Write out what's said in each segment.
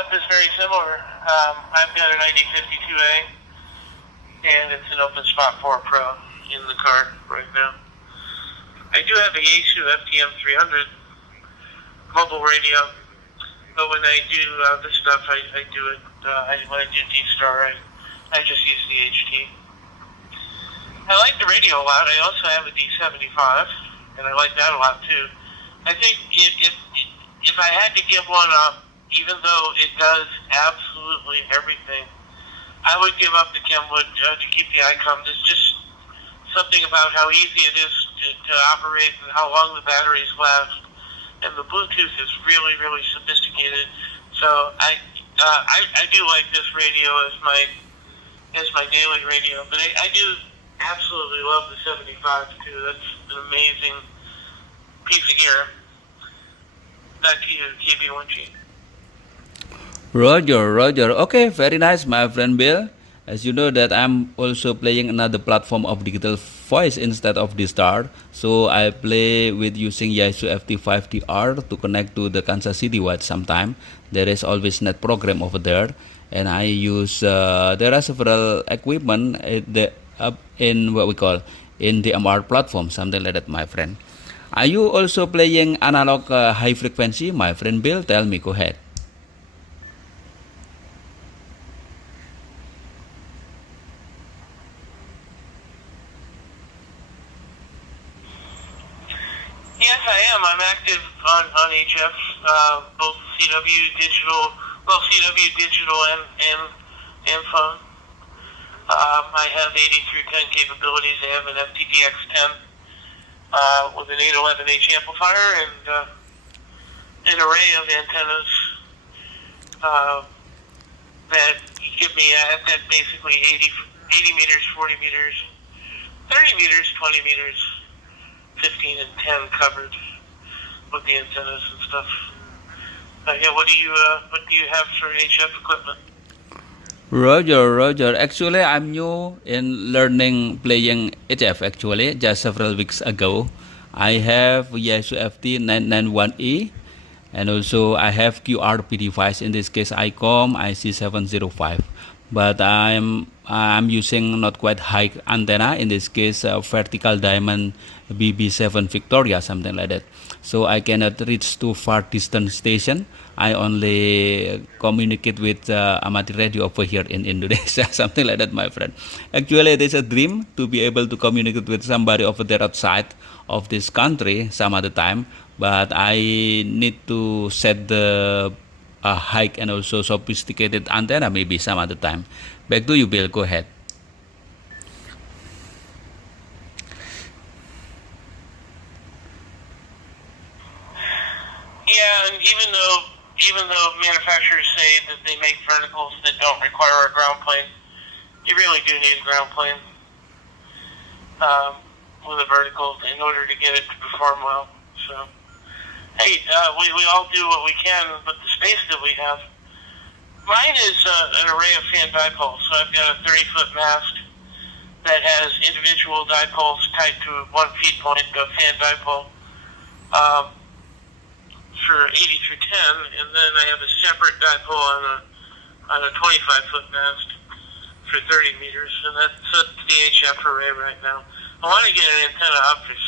setup is very similar. I've got an ID52E, and it's an Open Spot 4 Pro in the car right now. I do have a Yaesu FTM300 mobile radio, but when I do this stuff, I do it. When I do Dstar, I just use the HT. I like the radio a lot. I also have a D75, and I like that a lot too. I think if I had to give one up, even though it does absolutely everything, I would give up the Kenwood to keep the ICOM. There's just something about how easy it is to operate and how long the batteries last. And the Bluetooth is really, really sophisticated. So I do like this radio as my daily radio. But I do absolutely love the 75 too. That's an amazing piece of gear. Back to you, KB1G. Roger. Okay, very nice, my friend Bill. As you know that I'm also playing another platform of digital voice instead of Dstar. So I play with using Yaesu FT5DR to connect to the Kansas City Watch sometime. There is always net program over there. And I use, there are several equipment in what we call, in the MR platform, something like that, my friend. Are you also playing analog high frequency, my friend Bill? Tell me, go ahead. Yes, I am. I'm active on HF, both CW digital and phone. I have 80 through 10 capabilities. I have an FTDX10 with an 811H amplifier and an array of antennas that give me that basically 80 meters, 40 meters, 30 meters, 20 meters, 15 and 10 covered with the antennas and stuff. Yeah, what do you have for HF equipment? Roger. Actually, I'm new in learning playing HF actually, just several weeks ago. I have Yaesu FT991E, and also I have QRP device, in this case ICOM IC705. But I'm using not quite high antenna, in this case vertical diamond BB7 Victoria, something like that. So I cannot reach to far distance station. I only communicate with amateur radio over here in Indonesia, something like that, my friend. Actually, it is a dream to be able to communicate with somebody over there outside of this country some other time. But I need to set the high and also sophisticated antenna maybe some other time. Back to you, Bill. Go ahead. Yeah, and even though manufacturers say that they make verticals that don't require a ground plane, you really do need a ground plane with a vertical in order to get it to perform well. So, hey, we all do what we can with the space that we have. Mine is an array of fan dipoles. So I've got a 30-foot mast that has individual dipoles tied to one feed point of fan dipole. For 80 through 10, and then I have a separate dipole on a 25-foot mast for 30 meters, and that's the HF array right now. I want to get an antenna up for 6,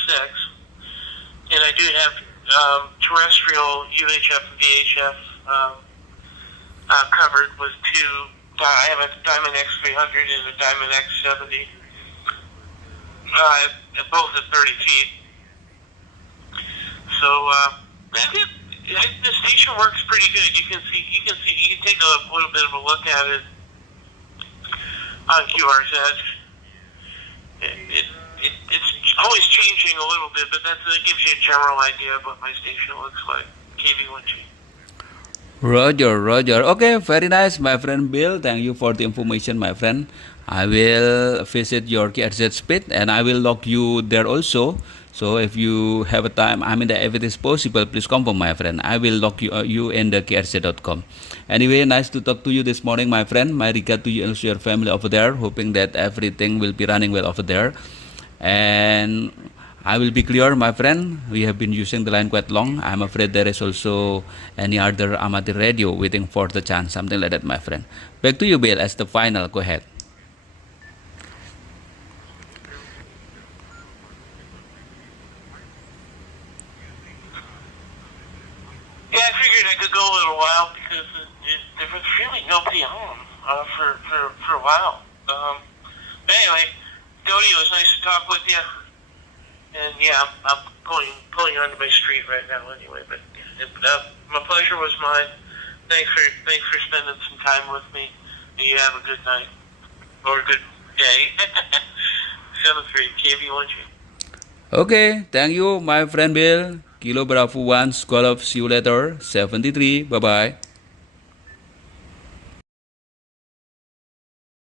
and I do have terrestrial UHF and VHF covered with two. I have a Diamond X300 and a Diamond X70, both at 30 feet. So that's it. The station works pretty good. You can take a little bit of a look at it on QRZ. It's always changing a little bit, but that gives you a general idea of what my station looks like. KB1G. Roger. Okay, very nice, my friend Bill. Thank you for the information, my friend. I will visit your QRZ speed and I will log you there also. So if you have a time, if it is possible, please confirm, my friend. I will log you in the krz.com. Anyway, nice to talk to you this morning, my friend. My regard to you and also your family over there. Hoping that everything will be running well over there. And I will be clear, my friend. We have been using the line quite long. I'm afraid there is also any other amateur radio waiting for the chance, something like that, my friend. Back to you, Bill, as the final. Go ahead. Yeah, I figured I could go a little while because there was really nobody on for a while. But anyway, Dodie, it was nice to talk with you. And yeah, I'm pulling onto my street right now anyway. But my pleasure was mine. Thanks for spending some time with me. And you have a good night or a good day. 73 KB1G. Okay, thank you, my friend Bill. Kilo Bravo 1, Golf, see you later. 73, bye-bye.